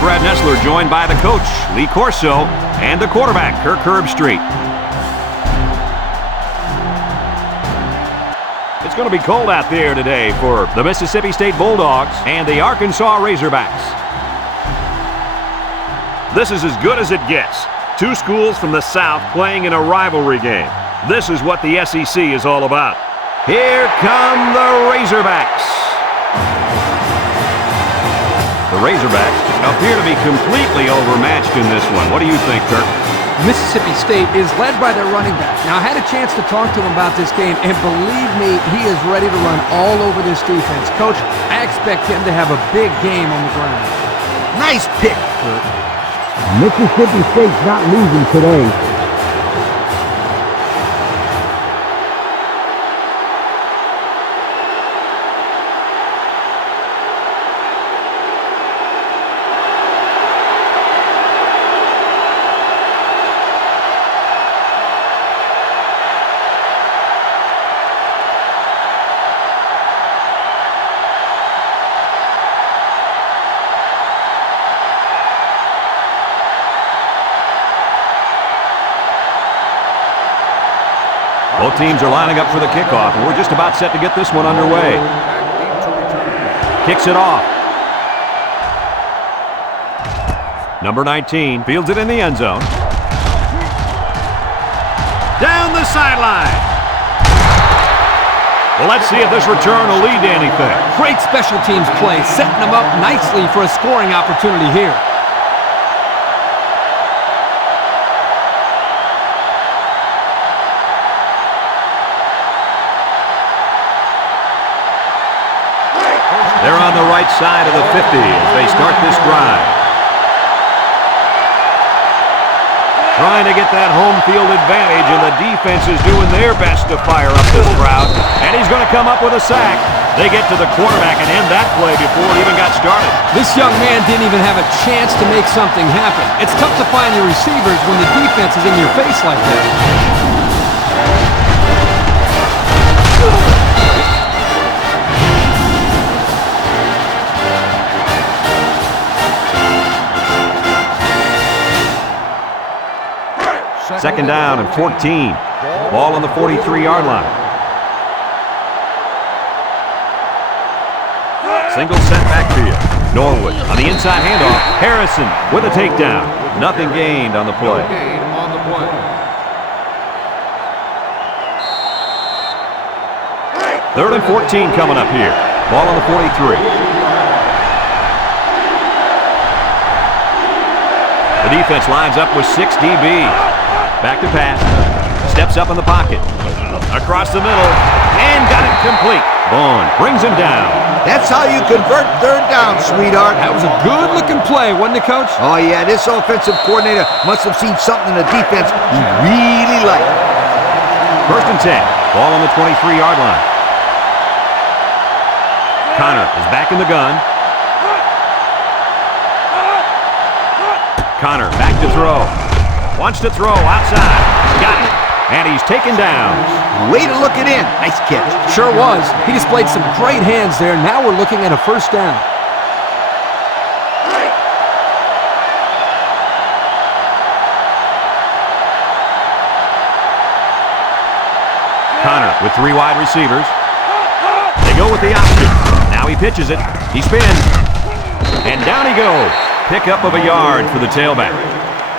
I'm Brad Nessler, joined by the coach, Lee Corso, and the quarterback, Kirk Herbstreit. It's going to be cold out there today for the Mississippi State Bulldogs and the Arkansas Razorbacks. This is as good as it gets. Two schools from the South playing in a rivalry game. This is what the SEC is all about. Here come the Razorbacks. The Razorbacks appear to be completely overmatched in this one. What do you think, Kirk? Mississippi State is led by their running back. Now, I had a chance to talk to him about this game, and believe me, he is ready to run all over this defense. Coach, I expect him to have a big game on the ground. Nice pick, Kirk. Mississippi State's not losing today. Both teams are lining up for the kickoff, and we're just about set to get this one underway. Kicks it off. Number 19 fields it in the end zone. Down the sideline. Well, let's see if this return will lead to anything. Great special teams play, setting them up nicely for a scoring opportunity here. They're on the right side of the 50 as they start this drive. Trying to get that home field advantage, and the defense is doing their best to fire up this crowd. And he's going to come up with a sack. They get to the quarterback and end that play before it even got started. This young man didn't even have a chance to make something happen. It's tough to find your receivers when the defense is in your face like that. Second down and 14. Ball on the 43-yard line. Single set backfield. Norwood on the inside handoff. Harrison with a takedown. Nothing gained on the play. Third and 14 coming up here. Ball on the 43. The defense lines up with 6 DBs. Back to pass. Steps up in the pocket. Across the middle. And got it complete. Vaughn brings him down. That's how you convert third down, sweetheart. That was a good-looking play, wasn't it, Coach? Oh, yeah, this offensive coordinator must have seen something in the defense he really liked. First and 10. Ball on the 23-yard line. Connor is back in the gun. Connor back to throw. Wants to throw outside. Got it. And he's taken down. Way to look it in. Nice catch. Sure was. He displayed some great hands there. Now we're looking at a first down. Connor with 3 wide receivers. They go with the option. Now he pitches it. He spins. And down he goes. Pickup of a yard for the tailback.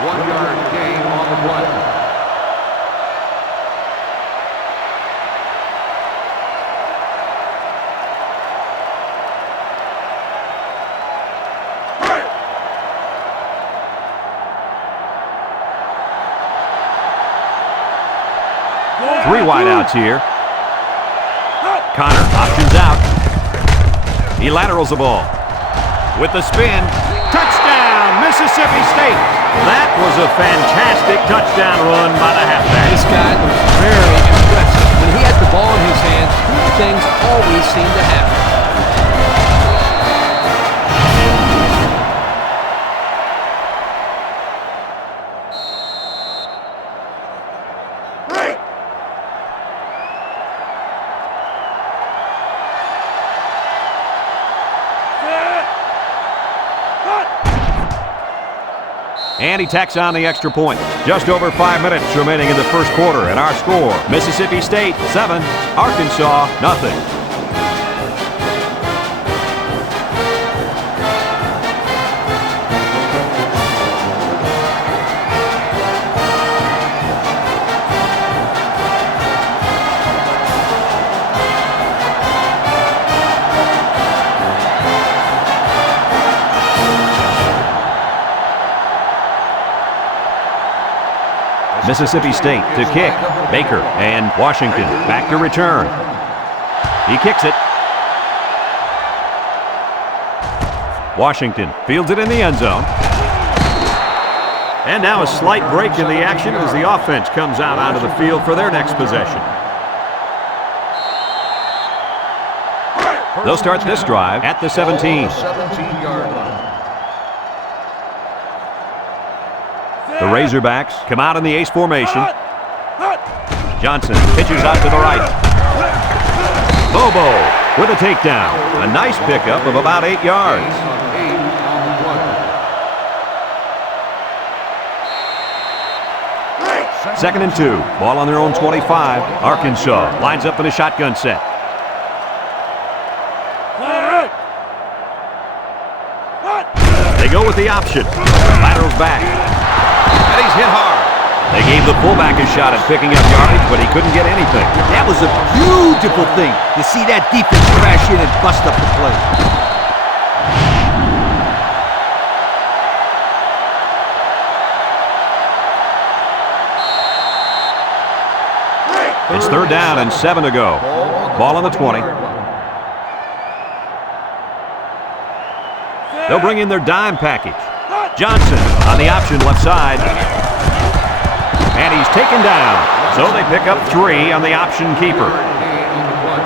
1 yard gain on the play. Three wideouts here. Connor options out. He laterals the ball. With the spin. Touchdown, Mississippi State. That was a fantastic touchdown run by the halfback. This guy looks very impressive. When he has the ball in his hands, good things always seem to happen. And he tacks on the extra point. Just over 5 minutes remaining in the first quarter, and our score, Mississippi State 7, Arkansas nothing. Mississippi State to kick. Baker and Washington back to return. He kicks it. Washington fields it in the end zone. And now a slight break in the action as the offense comes out onto the field for their next possession. They'll start this drive at the 17. 17-yard line. The Razorbacks come out in the ace formation. Johnson pitches out to the right. Bobo with a takedown. A nice pickup of about 8 yards. Gain of 8 on the play. Second and 2. Ball on their own 25. Arkansas lines up in a shotgun set. They go with the option. Laterals back. And he's hit hard. They gave the fullback a shot at picking up yardage, but he couldn't get anything. That was a beautiful thing to see that defense crash in and bust up the play. It's third down and 7 to go. Ball on the 20. They'll bring in their dime package. Johnson on the option left side. And he's taken down. So they pick up 3 on the option keeper. Gain on the play.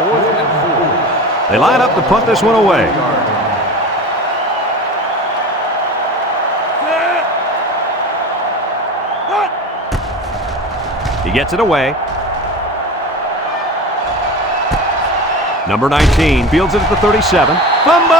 4th and 4. They line up to punt this one away. He gets it away. Number 19 fields it at the 37. Fumble!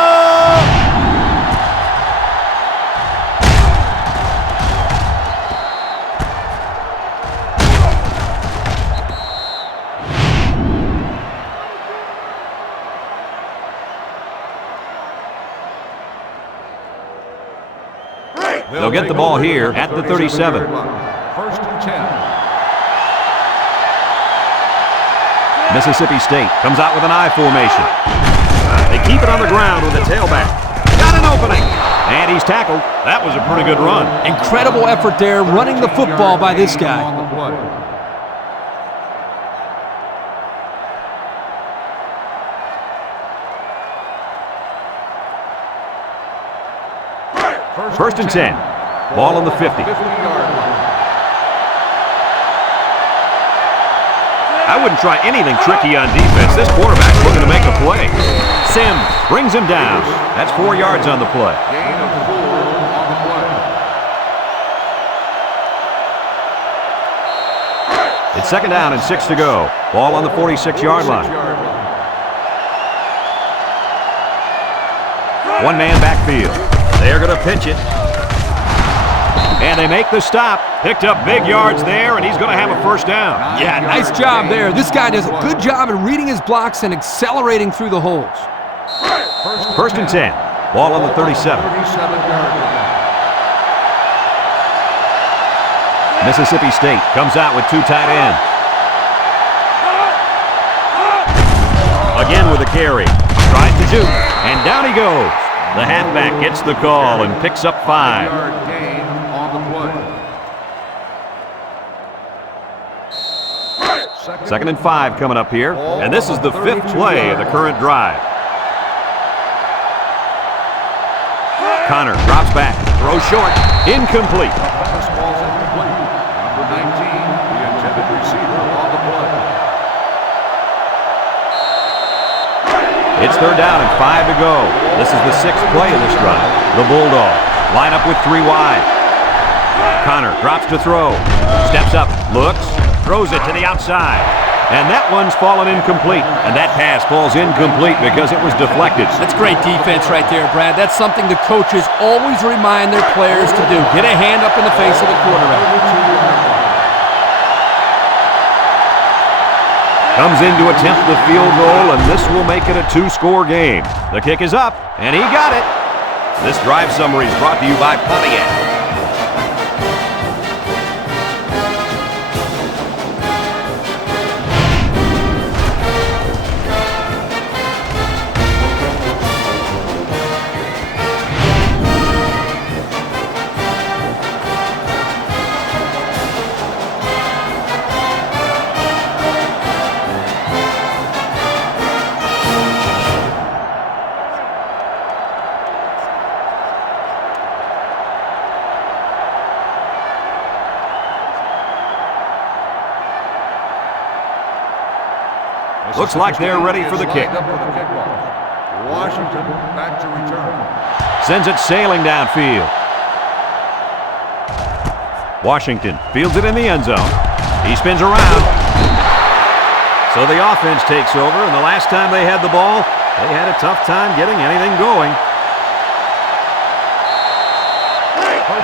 They'll get the ball here at the 37. 1st and 10. Mississippi State comes out with an I formation. They keep it on the ground with a tailback. Got an opening. And he's tackled. That was a pretty good run. Incredible effort there running the football by this guy. On the play. First and 10. Ball on the 50. 50-yard line. I wouldn't try anything tricky on defense. This quarterback's looking to make a play. Sims brings him down. That's 4 yards on the play. Gain of 4 on the play. It's second down and 6 to go. Ball on the 46-yard line. 1-man backfield. They're going to pitch it. And they make the stop. Picked up big yards there, and he's going to have a first down. Yeah, nice job there. This guy does a good job in reading his blocks and accelerating through the holes. First and 10. Ball on the 37. 37-yard line. Mississippi State comes out with 2 tight ends. Again with a carry. Tries to juke, and down he goes. The halfback gets the call and picks up 5. 5-yard gain on the play. Second and 5 coming up here, and this is the 5th play of the current drive. Connor drops back, throws short, incomplete. Fastball's incomplete. Number 19, the intended receiver on the play. It's third down and 5 to go. This is the 6th play of this drive. The Bulldogs line up with 3 wide. Connor drops to throw. Steps up, looks, throws it to the outside. And that one's fallen incomplete. And that pass falls incomplete because it was deflected. That's great defense right there, Brad. That's something the coaches always remind their players to do. Get a hand up in the face of the quarterback. Comes in to attempt the field goal, and this will make it a 2-score game. The kick is up, and he got it. This drive summary is brought to you by Pontiac. Looks like they're ready for the kick. Washington back to return. Sends it sailing downfield. Washington fields it in the end zone. He spins around. So the offense takes over, and the last time they had the ball, they had a tough time getting anything going.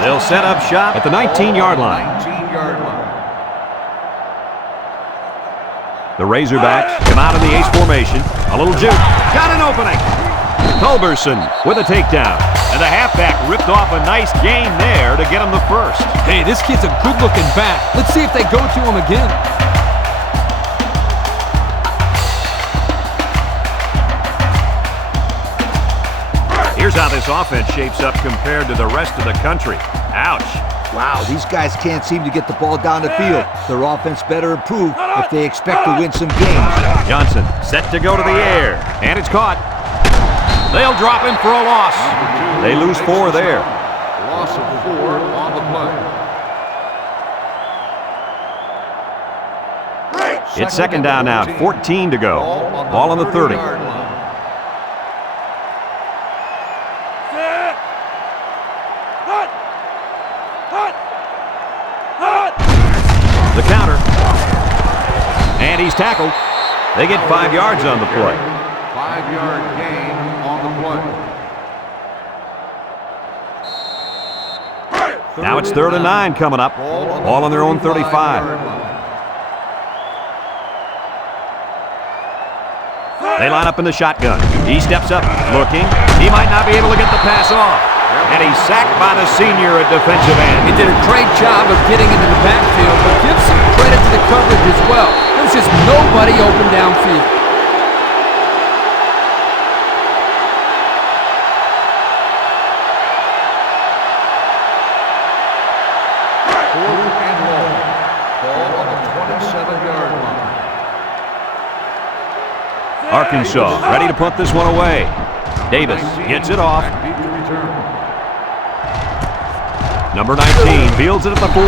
They'll set up shop at the 19-yard line. 19-yard line. The Razorbacks come out in the ace formation. A little juke. Got an opening. Culberson with a takedown. And the halfback ripped off a nice gain there to get him the first. Hey, this kid's a good-looking back. Let's see if they go to him again. Here's how this offense shapes up compared to the rest of the country. Ouch. Wow, these guys can't seem to get the ball down the field. Their offense better improve if they expect to win some games. Johnson set to go to the air, and it's caught. They'll drop him for a loss. They lose 4 there. Loss of 4 on the play. It's second down now, 14 to go. Ball on the 30. The counter. And he's tackled. They get 5 yards on the play. 5-yard gain on the play. Now it's 3rd and 9 coming up. Ball on their own 35. They line up in the shotgun. He steps up, looking. He might not be able to get the pass off. And he's sacked by the senior at defensive end. He did a great job of getting into the backfield, but give some credit to the coverage as well. There's just nobody open downfield. Fourth and long. Ball on the 27-yard line. Arkansas ready to punt this one away. Davis gets it off. Backbeat to return. Number 19 fields it at the 40.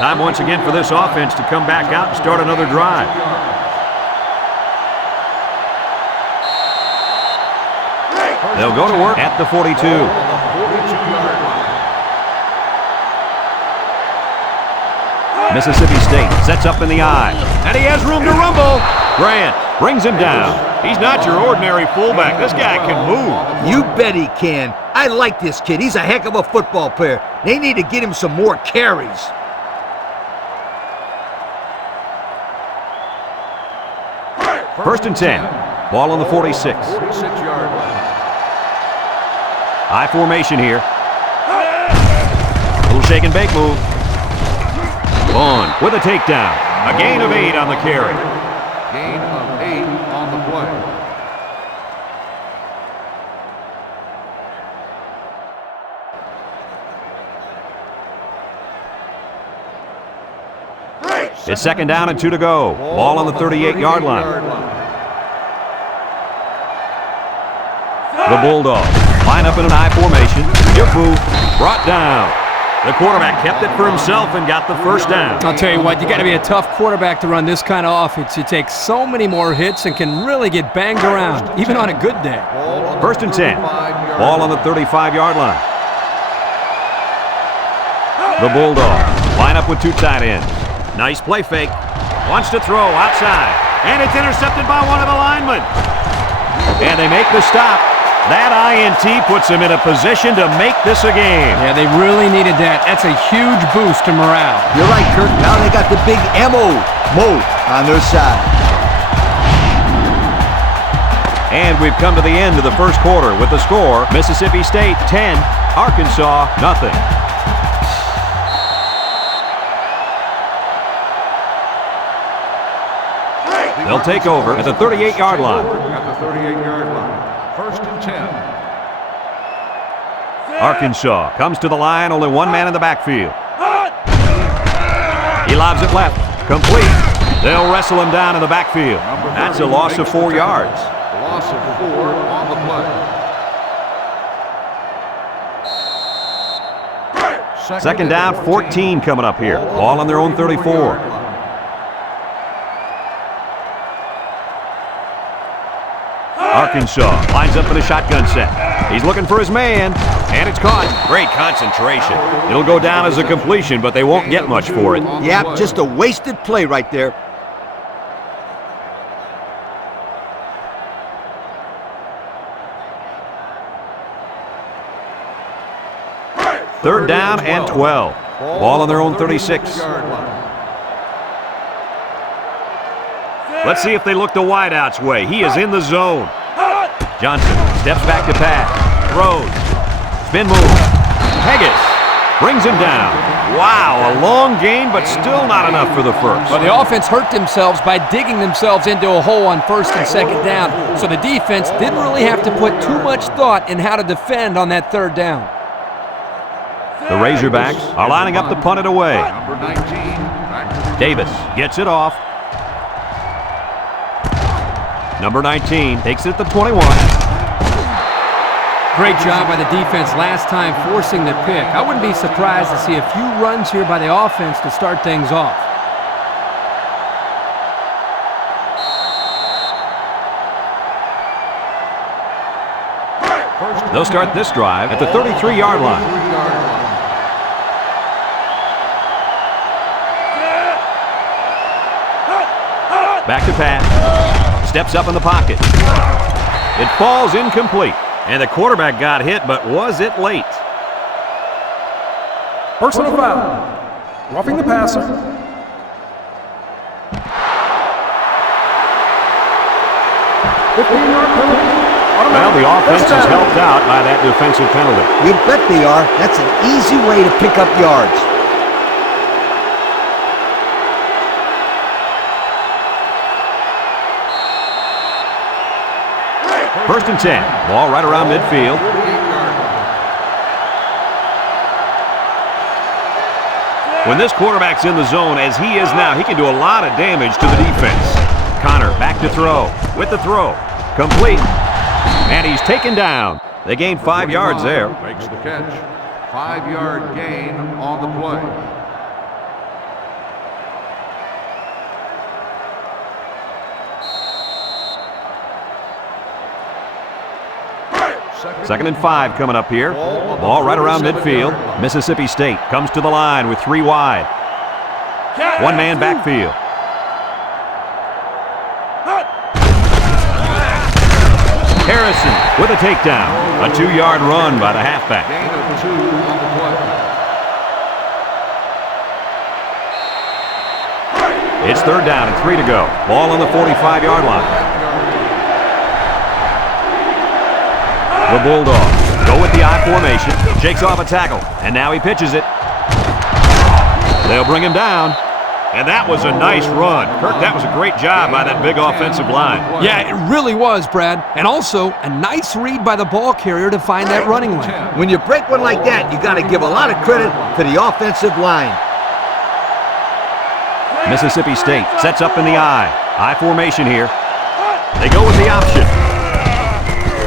Time once again for this offense to come back out and start another drive. They'll go to work at the 42. Ball on the 42-yard line. Mississippi State sets up in the I, and he has room to rumble. Grant brings him down. He's not your ordinary fullback. This guy can move. You bet he can. I like this kid. He's a heck of a football player. They need to get him some more carries. First and 10. Ball on the 46. 46-yard line. I formation here. Little shake and bake move. Vaughn with a takedown. A gain of 8 on the carry. Gain of 8 on the play. It's second down and 2 to go. Ball on the 38-yard line. The Bulldogs line up in an I formation. Hip move. Brought down. The quarterback kept it for himself and got the first down. I'll tell you what, you got to be a tough quarterback to run this kind of offense. You take so many more hits and can really get banged around, even on a good day. First and 10. Ball on the 35-yard line. The Bulldogs line up with 2 tight ends. Nice play fake. Wants to throw outside. And it's intercepted by one of the linemen. And they make the stop. That INT puts them in a position to make this a game. Yeah, they really needed that. That's a huge boost to morale. You're right, Kirk. Now they got the big Mo on their side. And we've come to the end of the first quarter with the score, Mississippi State 10, Arkansas nothing. They'll take over at the 38-yard line. At the 38-yard line. First and 10. Arkansas comes to the line, only one man in the backfield. He lobs it left, complete. They'll wrestle him down in the backfield. That's a loss of 4 yards. Loss of 4 on the play. Second down, 14 coming up here. Ball on their own 34. Arkansas lines up in a shotgun set. He's looking for his man, and it's caught. Great concentration. It'll go down as a completion, but they won't get much for it. Yep, just a wasted play right there. Third down and 12. Ball on their own 36. Let's see if they look the wideout's way. He is in the zone. Johnson steps back to pass. Throws. Spin move. Pegas brings him down. Wow, a long gain, but still not enough for the first. But the offense hurt themselves by digging themselves into a hole on first and second down. So the defense didn't really have to put too much thought in how to defend on that third down. The Razorbacks are lining up to punt it away. Number 19. Davis gets it off. Number 19 takes it at the 21. Great job by the defense last time forcing the pick. I wouldn't be surprised to see a few runs here by the offense to start things off. They'll start this drive at the 33-yard line. Back to pass. Steps up in the pocket. It falls incomplete. And the quarterback got hit, but was it late? Personal foul. Roughing the passer. Well, the offense is helped out by that defensive penalty. You bet they are. That's an easy way to pick up yards. First and 10. Ball right around midfield. When this quarterback's in the zone, as he is now, he can do a lot of damage to the defense. Connor back to throw. With the throw. Complete. And he's taken down. They gained 5 yards there. Makes the catch. 5-yard gain on the play. Second and 5 coming up here. Ball right around midfield. Mississippi State comes to the line with 3 wide. One man backfield. Harrison with a takedown. A 2-yard run by the halfback. Gain of 2 on the play. It's third down and 3 to go. Ball on the 45-yard line. The Bulldogs go with the I formation, shakes off a tackle, and now he pitches it. They'll bring him down, and that was a nice run. Kirk, that was a great job by that big offensive line. Yeah, it really was, Brad. And also, a nice read by the ball carrier to find that running lane. When you break one like that, you got to give a lot of credit to the offensive line. Mississippi State sets up in the I formation here. They go with the option.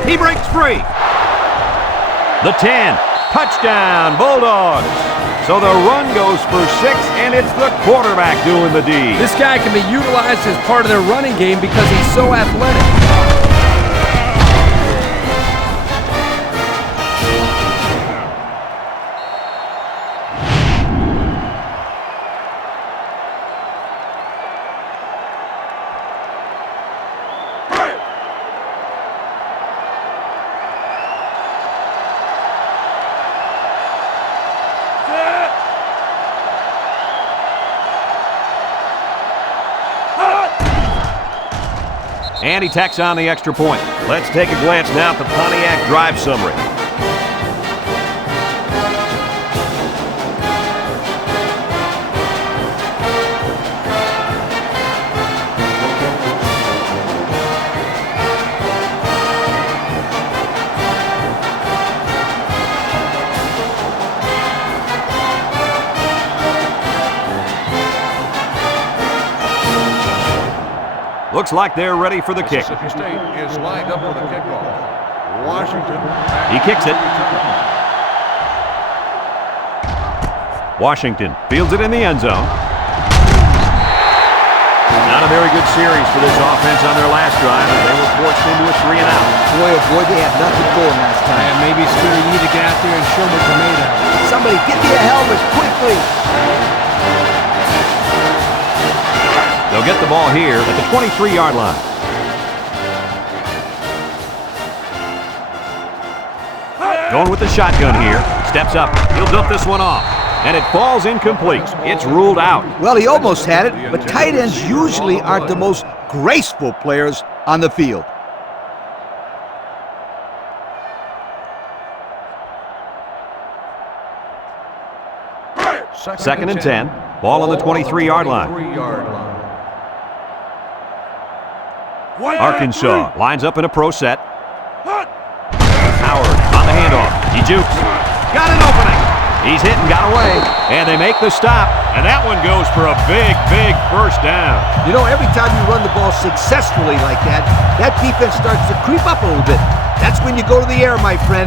He breaks free. The 10. Touchdown, Bulldogs. So the run goes for 6, and it's the quarterback doing the deed. This guy can be utilized as part of their running game because he's so athletic. And he tacks on the extra point. Let's take a glance now at the Pontiac drive summary. Looks like they're ready for the kick. Mississippi State is lined up for the kickoff. Washington. He kicks it. Washington fields it in the end zone. Not a very good series for this offense on their last drive, as they were forced into a 3-and-out. Boy, oh boy, they had nothing going last time. And maybe Scooter, you need to get out there and show what they're made of. Somebody get me a helmet quickly. They'll get the ball here at the 23-yard line. Going with the shotgun here. Steps up. He'll dump this one off. And it falls incomplete. It's ruled out. Well, he almost had it, but tight ends usually aren't the most graceful players on the field. Second and 10. Ball on the 23-yard line. Arkansas lines up in a pro set. Howard on the handoff. He jukes. Got an opening. He's hit and got away. And they make the stop. And that one goes for a big, big first down. You know, every time you run the ball successfully like that, that defense starts to creep up a little bit. That's when you go to the air, my friend.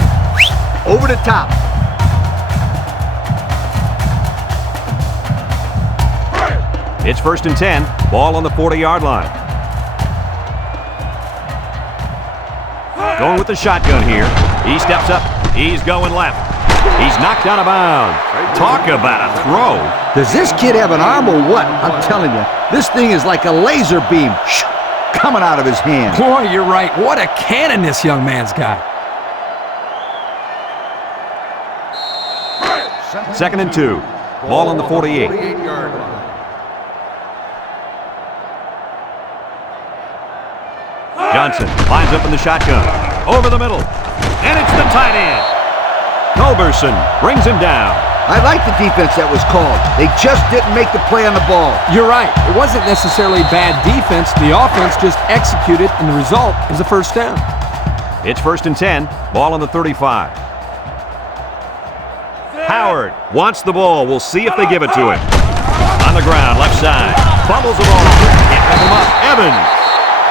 Over the top. It's first and 10. Ball on the 40-yard line. Going with the shotgun here. He steps up. He's going left. He's knocked out of bounds. Talk about a throw. Does this kid have an arm or what? I'm telling you, this thing is like a laser beam coming out of his hand. Boy, you're right. What a cannon this young man's got. Second and 2. Ball on the 48. Johnson lines up in the shotgun. Over the middle. And it's the tight end. Culberson brings him down. I like the defense that was called. They just didn't make the play on the ball. You're right. It wasn't necessarily bad defense. The offense just executed, and the result is a first down. It's first and 10. Ball on the 35. Howard wants the ball. We'll see if they give it to him. On the ground, left side. Fumbles the ball. Can't pick him up. Evans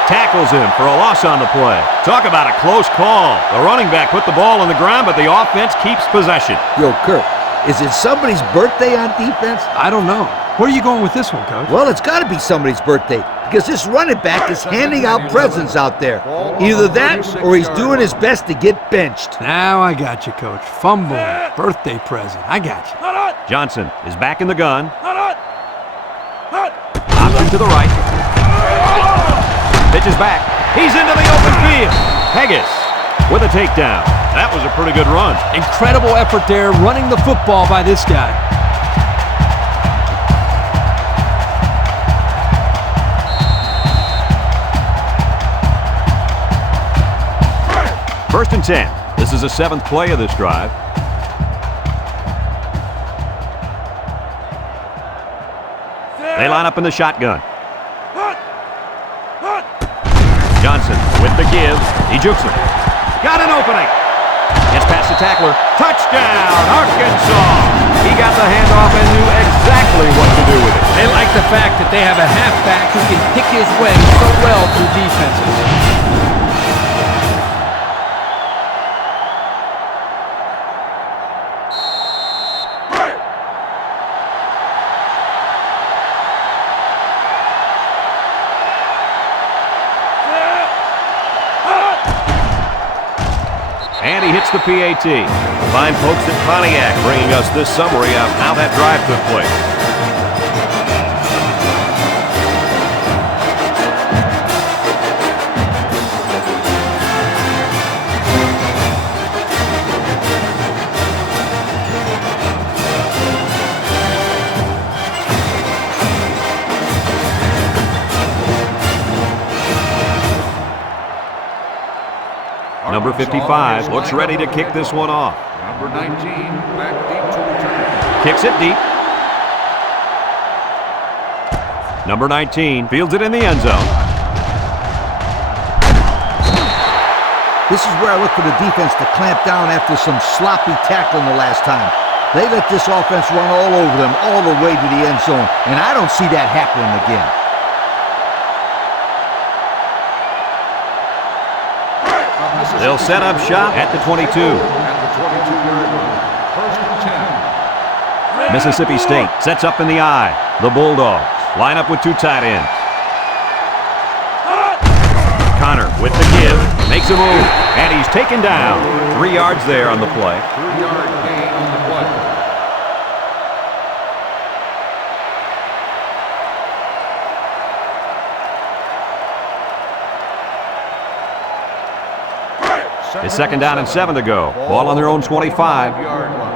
tackles him for a loss on the play. Talk about a close call. The running back put the ball on the ground, but the offense keeps possession. Yo, Kurt, is it somebody's birthday on defense? I don't know. Where are you going with this one, Coach? Well, it's got to be somebody's birthday because this running back is handing out presents out there. Either that or he's doing his best to get benched. Now I got you, Coach. Fumble, birthday present. I got you. Johnson is back in the gun. Option to the right. Pitches back. He's into the open field. Pegas with a takedown. That was a pretty good run. Incredible effort there, running the football by this guy. First and 10. This is the 7th play of this drive. They line up in the shotgun. Johnson with the give. He jukes him. Got an opening. Gets past the tackler. Touchdown, Arkansas. He got the handoff and knew exactly what to do with it. They like the fact that they have a halfback who can pick his way so well through defenses. And he hits the PAT. Fine folks at Pontiac bringing us this summary of how that drive took place. Number 55 looks ready to kick this one off. Number 19, back deep to return. Kicks it deep. Number 19 fields it in the end zone. This is where I look for the defense to clamp down after some sloppy tackling the last time. They let this offense run all over them all the way to the end zone, and I don't see that happening again. They'll set up shop at the 22. At the 22-yard line. First and 10. Mississippi State sets up in the I. The Bulldogs line up with two tight ends. Connor with the give. Makes a move. And he's taken down. 3 yards there on the play. 3-yard gain on the play. It's 2nd down and 7 to go. Ball on their own 25. 5-yard line.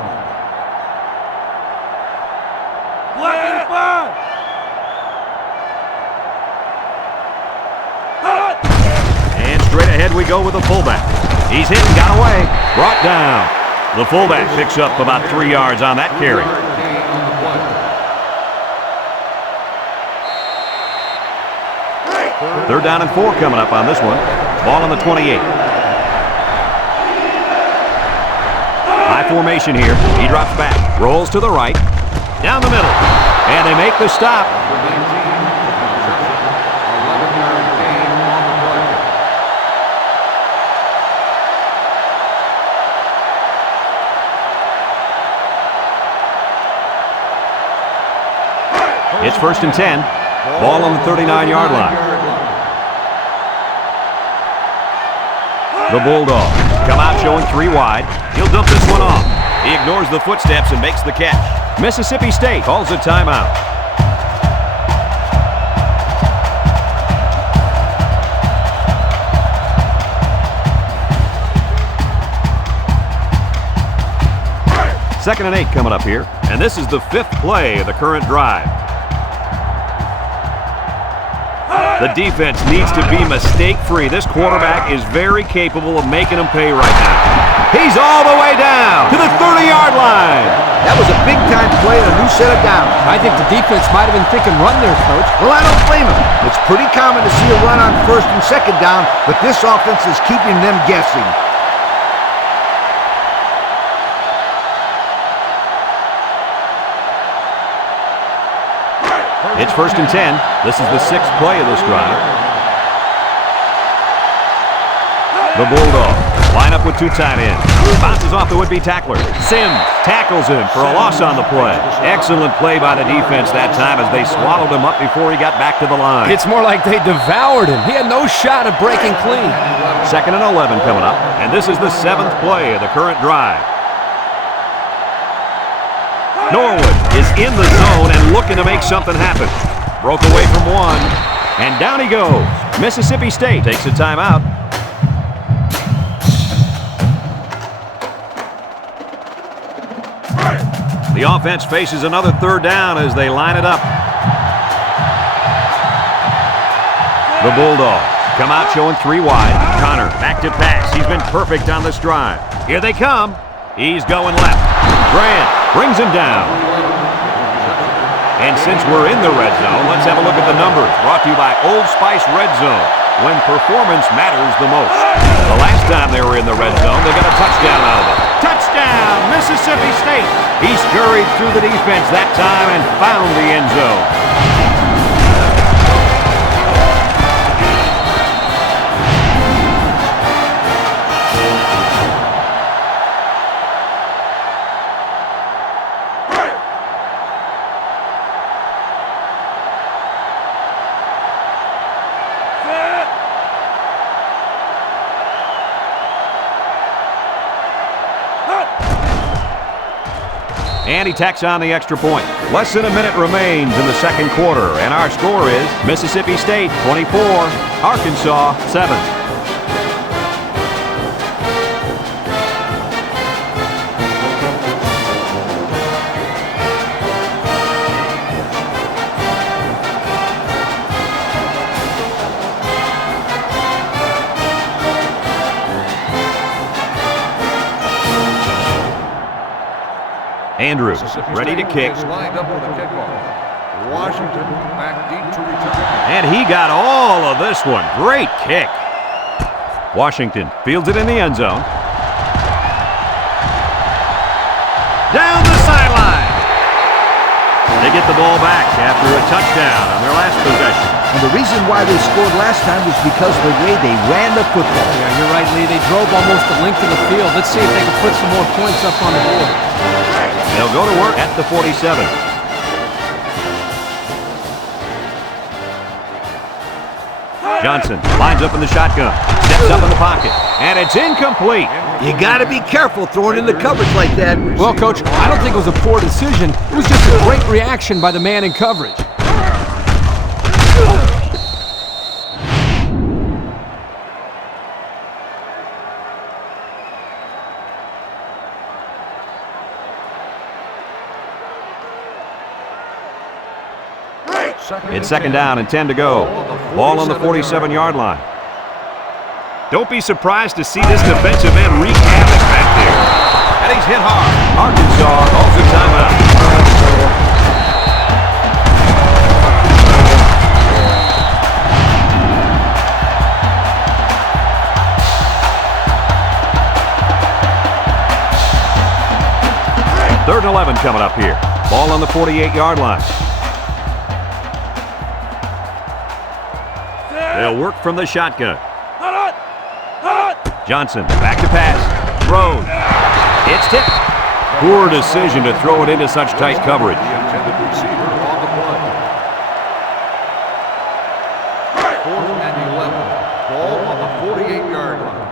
And straight ahead we go with the fullback. He's hit and got away. Brought down. The fullback picks up about 3 yards on that carry. 3-yard gain on the play. 3rd down and 4 coming up on this one. Ball on the 28. High formation here. He drops back. Rolls to the right. Down the middle. And they make the stop. Number 19, 11-yard gain on the play. It's 1st and 10. Ball on the 39-yard line. The Bulldogs come out showing 3 wide. He'll dump this one off. He ignores the footsteps and makes the catch. Mississippi State calls a timeout. Second and 8 coming up here. And this is the 5th play of the current drive. The defense needs to be mistake-free. This quarterback is very capable of making them pay right now. He's all the way down to the 30-yard line. That was a big-time play and a new set of downs. I think the defense might have been thinking run there, Coach. Well, I don't blame him. It's pretty common to see a run on 1st and 2nd down, but this offense is keeping them guessing. It's 1st and 10. This is the 6th play of this drive. The Bulldogs line up with 2 tight ends. Bounces off the would-be tackler. Sims tackles him for a loss on the play. Excellent play by the defense that time as they swallowed him up before he got back to the line. It's more like they devoured him. He had no shot at breaking clean. 2nd and 11 coming up. And this is the 7th play of the current drive. Norwood is in the zone and looking to make something happen. Broke away from one, and down he goes. Mississippi State takes a timeout. The offense faces another 3rd down as they line it up. The Bulldogs come out showing 3 wide. Connor back to pass. He's been perfect on this drive. Here they come. He's going left. Grant brings him down. And since we're in the red zone, let's have a look at the numbers. Brought to you by Old Spice Red Zone, when performance matters the most. The last time they were in the red zone, they got a touchdown out of it. Touchdown, Mississippi State. He scurried through the defense that time and found the end zone. And he tacks on the extra point. Less than a minute remains in the 2nd quarter, and our score is Mississippi State 24, Arkansas 7. Andrew, ready to kick. Is lined up with a kickoff. Washington back deep to return. And he got all of this one. Great kick. Washington fields it in the end zone. Down the sideline. They get the ball back after a touchdown on their last possession. And the reason why they scored last time was because of the way they ran the football. Yeah, you're right, Lee. They drove almost the length of the field. Let's see if they can put some more points up on the board. They'll go to work at the 47. Johnson lines up in the shotgun, steps up in the pocket, and it's incomplete. You got to be careful throwing in the coverage like that. Well, Coach, I don't think it was a poor decision. It was just a great reaction by the man in coverage. It's second down and 10 to go. Ball on the 47-yard line. Don't be surprised to see this defensive end wreak havoc back there. And he's hit hard. Arkansas calls a timeout. Third and 11 coming up here. Ball on the 48-yard line. They'll work from the shotgun. Johnson back to pass. Throws. It's tipped. Poor decision to throw it into such tight coverage. The intended receiver on the play. 4th and 11. Ball on the 48-yard line.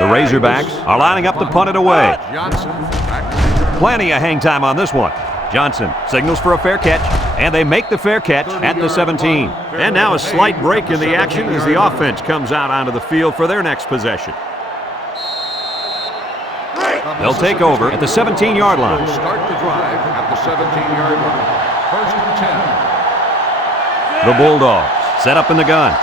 The Razorbacks are lining up to punt it away. Johnson back to return. Plenty of hang time on this one. Johnson signals for a fair catch, and they make the fair catch at the 17. And now a slight break in the action as the offense comes out onto the field for their next possession. They'll take over at the 17-yard line. They'll start the drive at the 17-yard line. 1st and 10. The Bulldogs set up in the gun.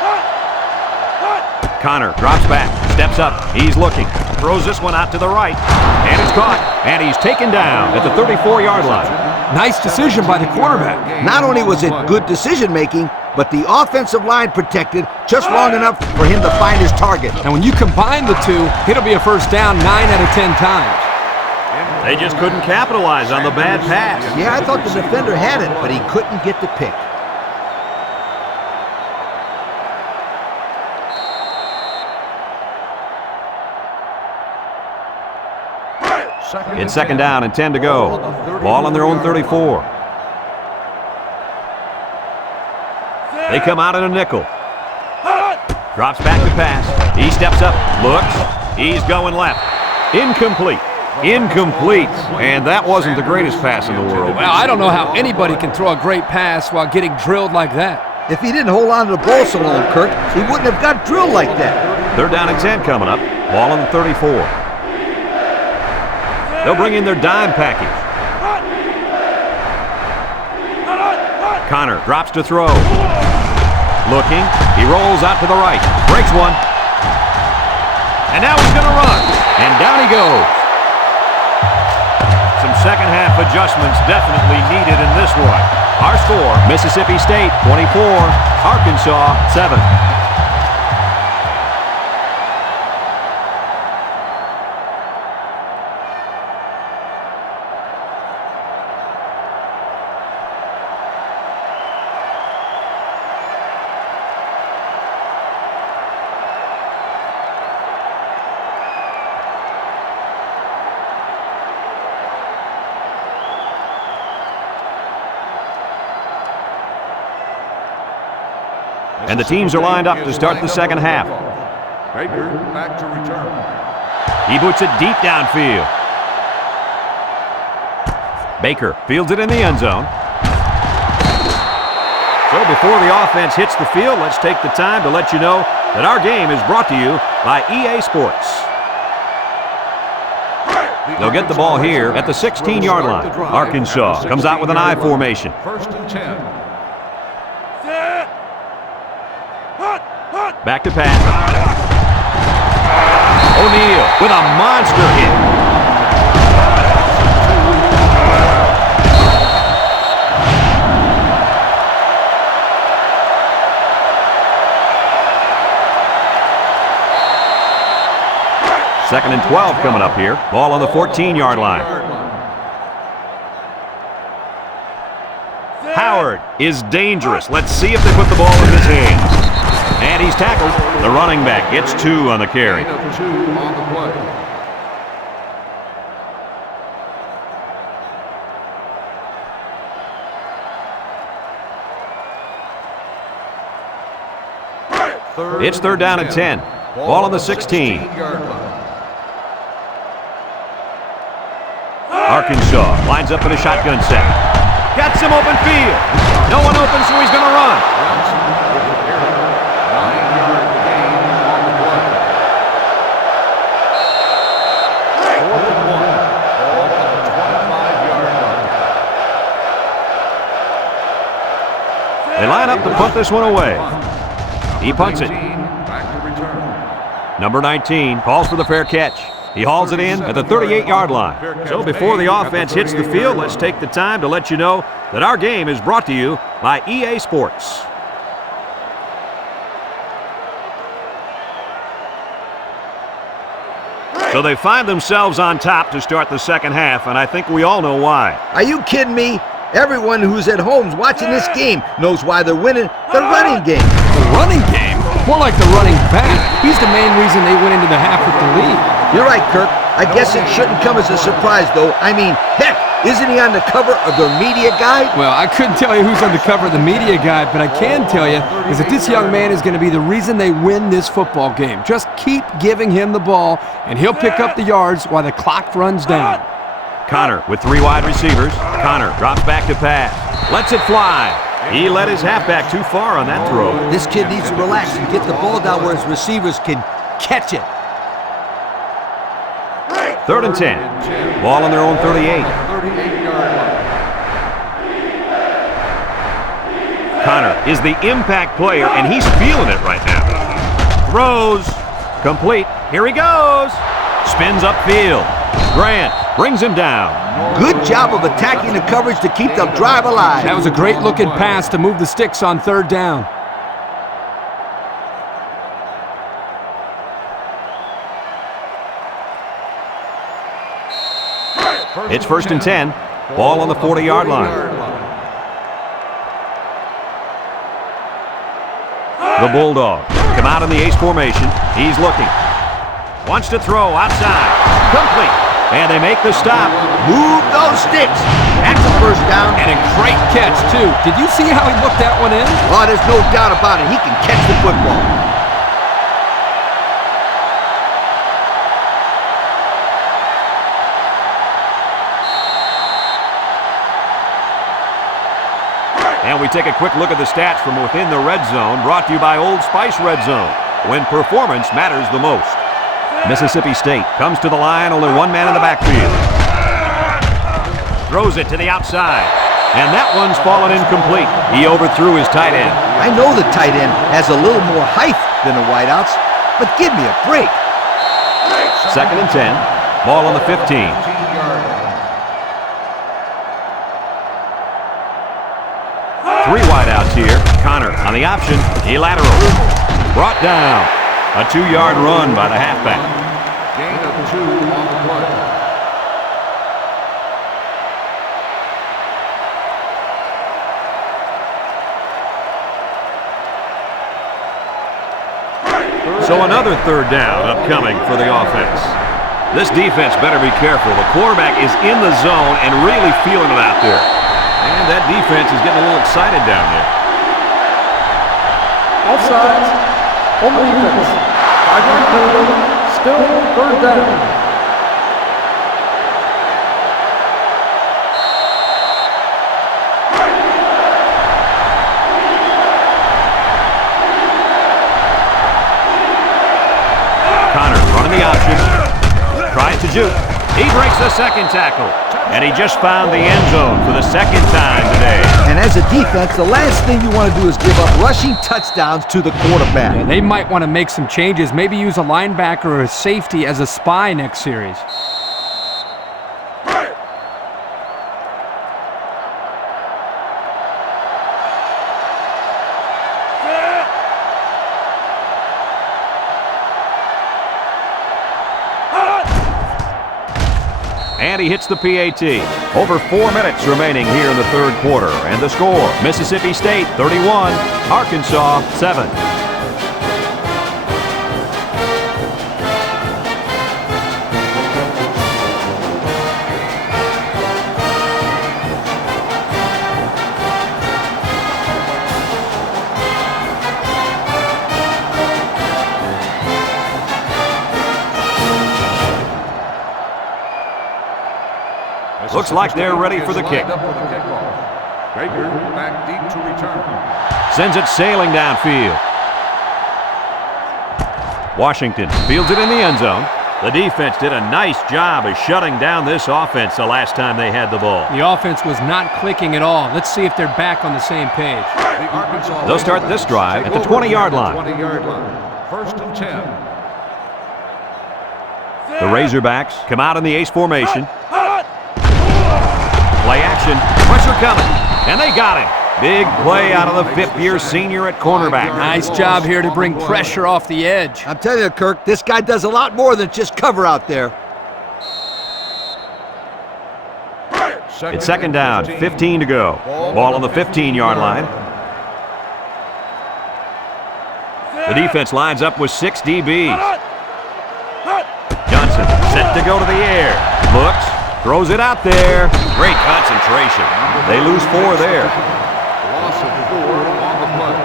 Connor drops back, steps up, he's looking, throws this one out to the right, and it's caught, and he's taken down at the 34-yard line. Nice decision by the quarterback. Not only was it good decision-making, but the offensive line protected just long enough for him to find his target. And when you combine the two, it'll be a first down 9 out of 10 times. They just couldn't capitalize on the bad pass. Yeah, I thought the defender had it, but he couldn't get the pick. It's second down and 10 to go. Ball on their own 34. They come out in a nickel. Drops back to pass. He steps up, looks. He's going left. Incomplete. Incomplete. And that wasn't the greatest pass in the world. Well, I don't know how anybody can throw a great pass while getting drilled like that. If he didn't hold on to the ball so long, Kirk, he wouldn't have got drilled like that. Third down and 10 coming up. Ball on the 34. They'll bring in their dime package. Connor drops to throw. Looking. He rolls out to the right. Breaks one. And now he's going to run. And down he goes. Some second half adjustments definitely needed in this one. Our score, Mississippi State 24, Arkansas 7. And the teams are lined up to start the second half. Baker back to return. He boots it deep downfield. Baker fields it in the end zone. So before the offense hits the field, let's take the time to let you know that our game is brought to you by EA Sports. They'll get the ball here at the 16-yard line. Arkansas comes out with an I formation. 1st and 10. Back to pass. O'Neal with a monster hit. Second and 12 coming up here. Ball on the 14-yard line. Howard is dangerous. Let's see if they put the ball in his hands. And he's tackled. The running back gets 2 on the carry. Gain of 2 on the play. It's third down and 10. Ball on the 16. Arkansas lines up in a shotgun set. Got some open field. No one open, so he's going to run. 9-yard gain on the play. 4th and 1. Ball on the 25-yard line. They line up to punt this one away. He punts it. Back to return. Number 19 calls for the fair catch. He hauls it in at the 38-yard line. So before the offense hits the field, let's take the time to let you know that our game is brought to you by EA Sports. So they find themselves on top to start the second half, and I think we all know why. Are you kidding me? Everyone who's at home watching this game knows why they're winning the running game. The running game? More like the running back. He's the main reason they went into the half with the lead. You're right, Kirk. I guess it shouldn't come as a surprise, though. I mean, heck, isn't he on the cover of the media guide? Well, I couldn't tell you who's on the cover of the media guide, but I can tell you is that this young man is going to be the reason they win this football game. Just keep giving him the ball, and he'll pick up the yards while the clock runs down. Connor with 3 wide receivers. Connor drops back to pass. Lets it fly. He let his halfback too far on that throw. This kid needs to relax and get the ball down where his receivers can catch it. 3rd and 10. Ball on their own 38. 38-yard line. Connor is the impact player, and he's feeling it right now. Throws. Complete. Here he goes. Spins upfield. Grant brings him down. Good job of attacking the coverage to keep the drive alive. That was a great-looking pass to move the sticks on 3rd down. It's 1st and 10. Ball on the 40-yard line. The Bulldogs come out in the ace formation. He's looking. Wants to throw outside. Complete. And they make the stop. Move those sticks. That's a first down. And a great catch, too. Did you see how he looked that one in? Oh, there's no doubt about it. He can catch the football. And we take a quick look at the stats from within the red zone, brought to you by Old Spice Red Zone, when performance matters the most. Mississippi State comes to the line, only one man in the backfield. Throws it to the outside, and that one's fallen incomplete. He overthrew his tight end. I know the tight end has a little more height than the wideouts, but give me a break. 2nd and 10. Ball on the 15. 15-yard line. 3 wideouts here. Connor on the option. He lateral. Brought down. A 2-yard run by the halfback. Gain of 2 on the play. So another 3rd down upcoming for the offense. This defense better be careful. The quarterback is in the zone and really feeling it out there. And that defense is getting a little excited down there. Offsides. On the defense. 5-yard penalty. Still 3rd down. Connor running the option. Tries to juke. He breaks the 2nd tackle. And he just found the end zone for the 2nd time today. And as a defense, the last thing you want to do is give up rushing touchdowns to the quarterback. Yeah, they might want to make some changes, maybe use a linebacker or a safety as a spy next series. And he hits the PAT. Over 4 minutes remaining here in the third quarter. And the score, Mississippi State 31, Arkansas 7. Looks like they're ready for the kick. Baker back deep to return. Sends it sailing downfield. Washington fields it in the end zone. The defense did a nice job of shutting down this offense the last time they had the ball. The offense was not clicking at all. Let's see if they're back on the same page. They'll start this drive at the 20-yard line. 20-yard line. First and 10. The Razorbacks come out in the ace formation. Play action, pressure coming, and they got him. Big play out of the fifth-year senior at cornerback. Nice job here to bring pressure off the edge. I'm telling you, Kirk, this guy does a lot more than just cover out there. It's second down, 15 to go. Ball on the 15-yard line. The defense lines up with 6 DBs. Johnson set to go to the air. Looks. Throws it out there. Great concentration. They lose 4 there. Loss of 4 on the play.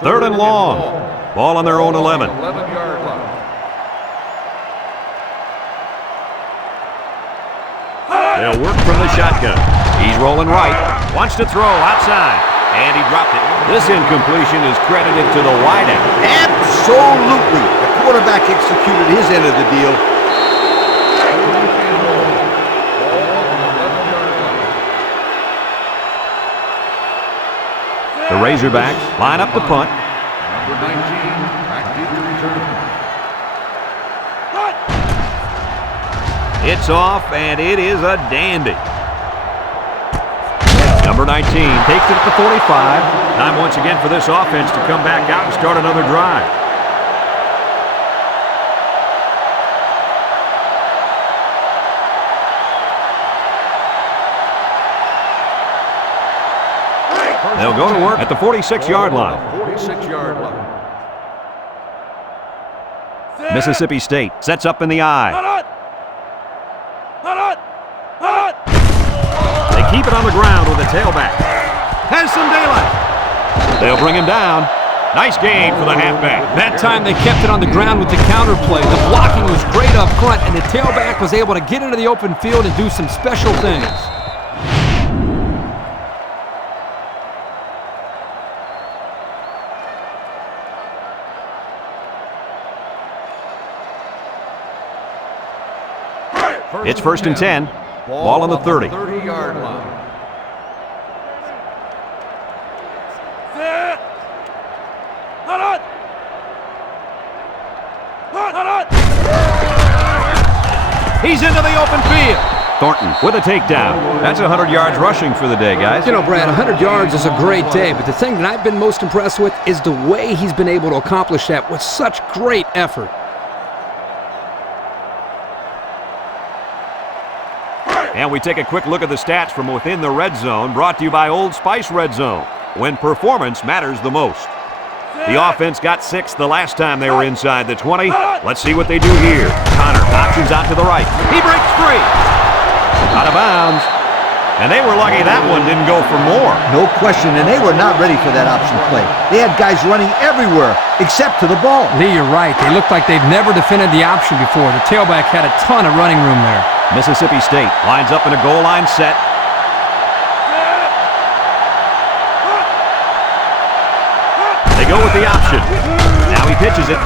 Third and long. Ball on their own 11. 11-yard line. They'll work from the shotgun. He's rolling right. Wants to throw outside. And he dropped it. This incompletion is credited to the wideout. Absolutely. The quarterback executed his end of the deal. The Razorbacks line up the punt. Number 19, back deep to return. It's off, and it is a dandy. Number 19 takes it at the 45. Time once again for this offense to come back out and start another drive. They'll go to work at the 46-yard line. 46-yard line. Mississippi State sets up in the eye. They keep it on the ground with the tailback. Has some daylight. They'll bring him down. Nice gain for the halfback. That time they kept it on the ground with the counter play. The blocking was great up front, and the tailback was able to get into the open field and do some special things. It's first and 10. Ball on the 30. 30-yard line. He's into the open field. Thornton with a takedown. That's 100 yards rushing for the day, guys. You know, Brad, 100 yards is a great day, but the thing that I've been most impressed with is the way he's been able to accomplish that with such great effort. And we take a quick look at the stats from within the red zone, brought to you by Old Spice Red Zone, when performance matters the most. The offense got 6 the last time they were inside the 20. Let's see what they do here. Connor options out to the right. He breaks free. Out of bounds. And they were lucky that one didn't go for more. No question, and they were not ready for that option play. They had guys running everywhere except to the ball. Lee, you're right. They look like they've never defended the option before. The tailback had a ton of running room there. Mississippi State lines up in a goal line set. They go with the option. Now he pitches it.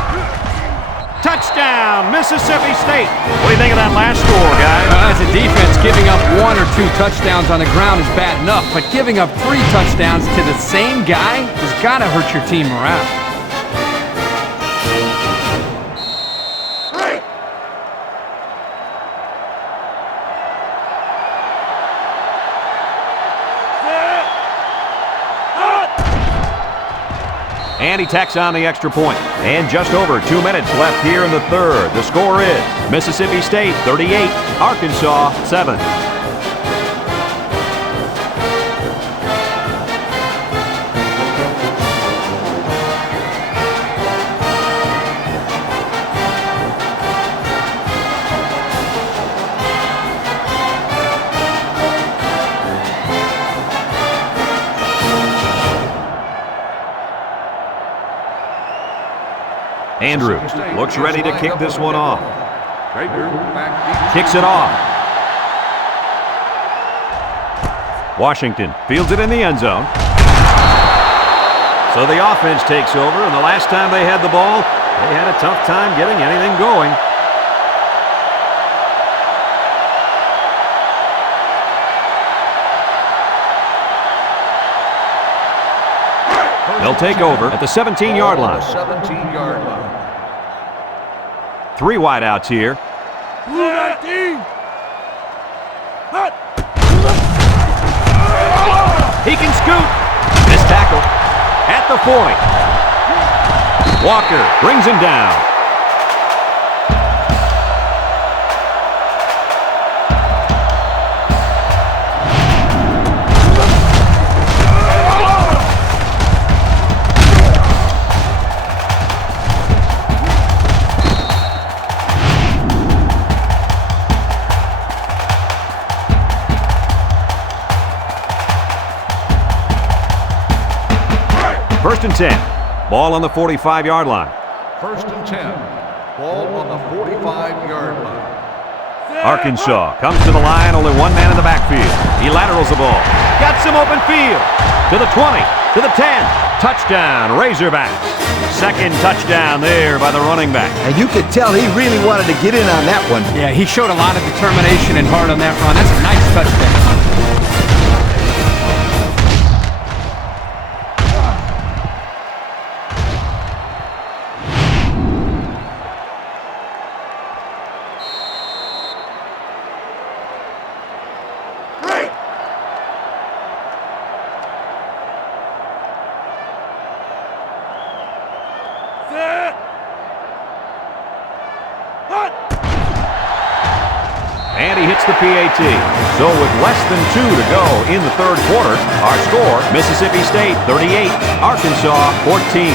Touchdown, Mississippi State. What do you think of that last score, guys? As a defense, giving up 1 or 2 touchdowns on the ground is bad enough, but giving up 3 touchdowns to the same guy has got to hurt your team morale. And he tacks on the extra point. And just over 2 minutes left here in the third. The score is Mississippi State 38, Arkansas 7. Andrew looks ready to kick this one off. Kicks it off. Washington fields it in the end zone. So the offense takes over, and the last time they had the ball, they had a tough time getting anything going. They'll take over at the 17-yard line. 17-yard line. 3 wideouts here. He can scoot. Missed tackle at the 40. Walker brings him down. First and 10. Ball on the 45-yard line. First and 10. Ball on the 45-yard line. Arkansas comes to the line, only one man in the backfield. He laterals the ball. Got some open field. To the 20, to the 10. Touchdown, Razorbacks. Second touchdown there by the running back. And you could tell he really wanted to get in on that one. Yeah, he showed a lot of determination and heart on that run. That's a nice touchdown. And he hits the PAT. So with less than 2 to go in the third quarter, our score, Mississippi State 38, Arkansas 14.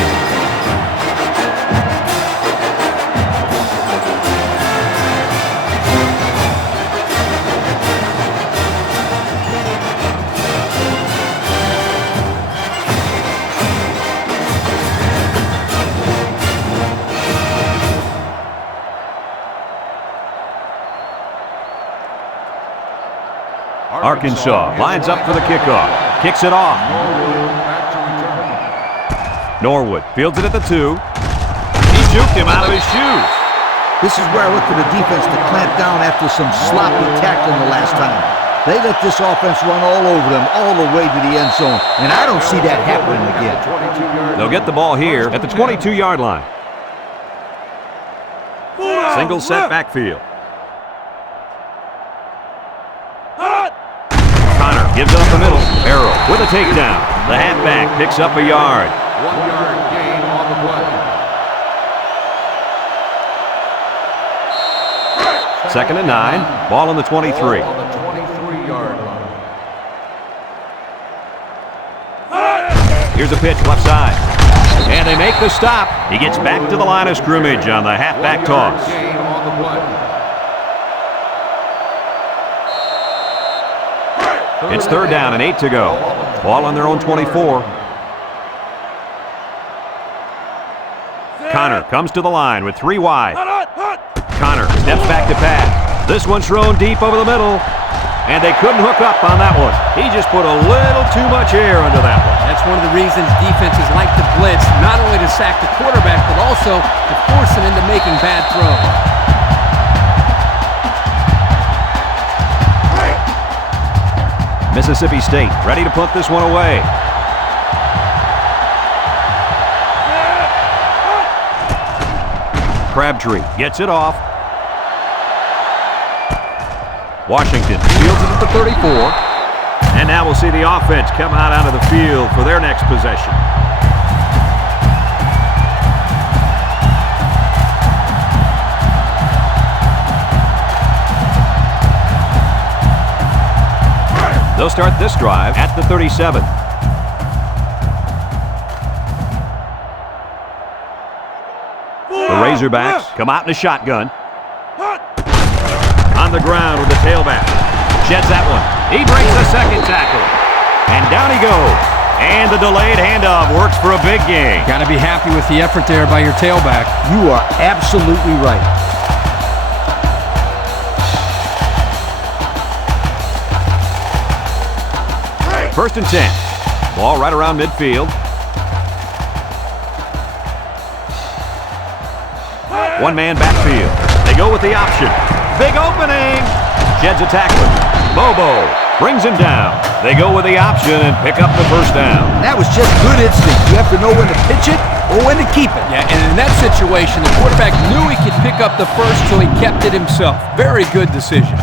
Arkansas lines up for the kickoff. Kicks it off. Norwood fields it at the 2. He juked him out of his shoes. This is where I look for the defense to clamp down after some sloppy tackling the last time. They let this offense run all over them, all the way to the end zone, and I don't see that happening again. They'll get the ball here at the 22-yard line. Single set backfield. Gives it up the middle. Arrow with a takedown. The halfback picks up a yard. 1-yard gain on the play. Second and 9. Ball on the 23. Ball on the 23-yard line. Here's a pitch left side. And they make the stop. He gets back to the line of scrimmage on the halfback toss. Gain on the play. It's third down and 8 to go. Ball on their own 24. Connor comes to the line with 3 wide. Connor steps back to pass. This one's thrown deep over the middle. and they couldn't hook up on that one. He just put a little too much air under that one. That's one of the reasons defenses like to blitz, not only to sack the quarterback, but also to force him into making bad throws. Mississippi State ready to punt this one away. Crabtree gets it off. Washington fields it at the 34. And now we'll see the offense come out onto the field for their next possession. They'll start this drive at the 37. The Razorbacks come out in a shotgun. On the ground with the tailback. Sheds that one. He breaks the second tackle. And down he goes. And the delayed handoff works for a big gain. Got to be happy with the effort there by your tailback. You are absolutely right. First and 10. Ball right around midfield. One-man backfield. They go with the option. Big opening. Sheds a tackler. Bobo brings him down. They go with the option and pick up the first down. That was just good instinct. You have to know when to pitch it or when to keep it. Yeah, and in that situation, the quarterback knew he could pick up the first, so he kept it himself. Very good decision.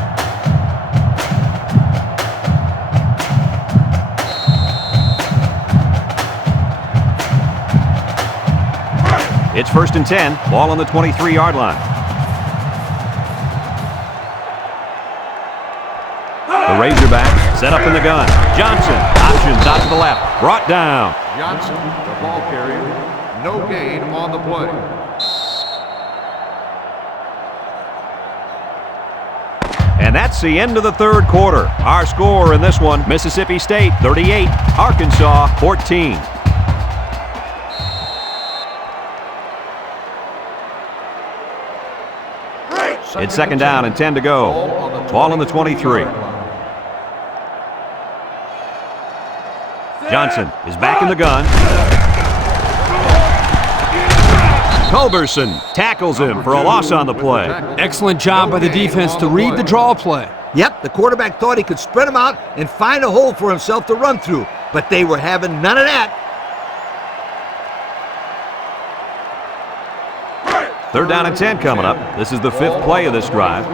It's first and 10. Ball on the 23-yard line. The Razorbacks set up in the gun. Johnson options out to the left. Brought down. Johnson, the ball carrier. No gain on the play. And that's the end of the third quarter. Our score in this one, Mississippi State 38, Arkansas 14. It's second down and 10 to go. Ball on the 23. Johnson is back in the gun. Culberson tackles him for a loss on the play. Excellent job by the defense to read the draw play. Yep, the quarterback thought he could spread them out and find a hole for himself to run through, but they were having none of that. Third down and 10 coming up. This is the fifth play of this drive.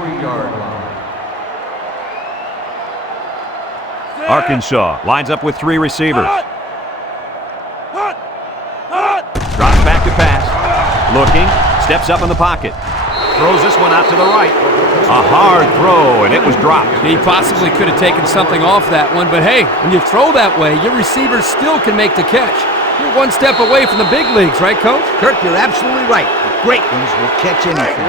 Arkansas lines up with three receivers. Drops back to pass. Looking, steps up in the pocket. Throws this one out to the right. A hard throw, and it was dropped. He possibly could have taken something off that one, but hey, when you throw that way, your receivers still can make the catch. You're one step away from the big leagues, right, Coach? Kirk, you're absolutely right. The great ones will catch anything.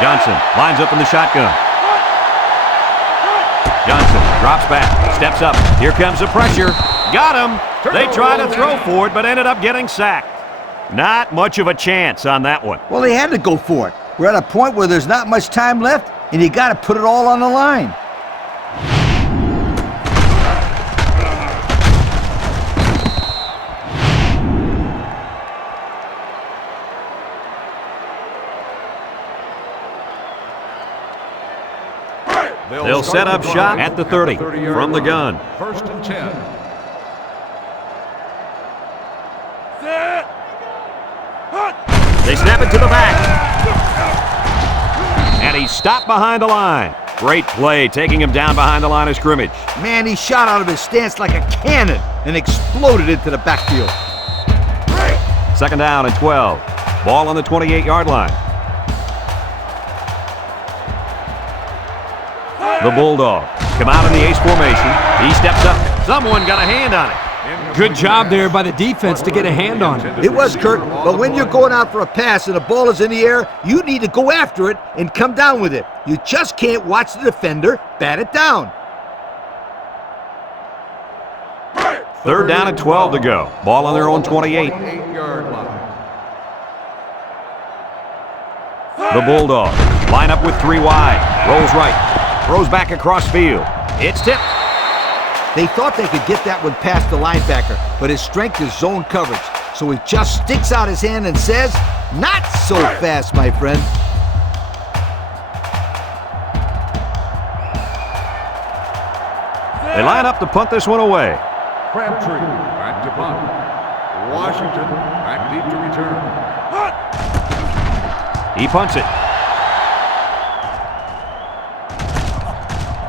Johnson lines up in the shotgun. Johnson drops back, steps up. Here comes the pressure. Got him. They tried to throw for it, but ended up getting sacked. Not much of a chance on that one. Well, they had to go for it. We're at a point where there's not much time left, and you got to put it all on the line. They'll set up shop at the 30 from the gun. First and 10. They snap it to the back. And he's stopped behind the line. Great play, taking him down behind the line of scrimmage. Man, he shot out of his stance like a cannon and exploded into the backfield. Second down and 12. Ball on the 28-yard line. The Bulldogs come out in the ace formation. He steps up. Someone got a hand on it. Good job there by the defense to get a hand on it. It was, Kirk, but when you're going out for a pass and the ball is in the air, you need to go after it and come down with it. You just can't watch the defender bat it down. Third down and 12 to go. Ball on their own 28. 8-yard line. The Bulldogs line up with 3 wide. Rolls right. Throws back across field. It's tipped. They thought they could get that one past the linebacker, but his strength is zone coverage. So he just sticks out his hand and says, "Not so fast, my friend." They line up to punt this one away. Crabtree back to punt. Washington back deep to return. He punts it.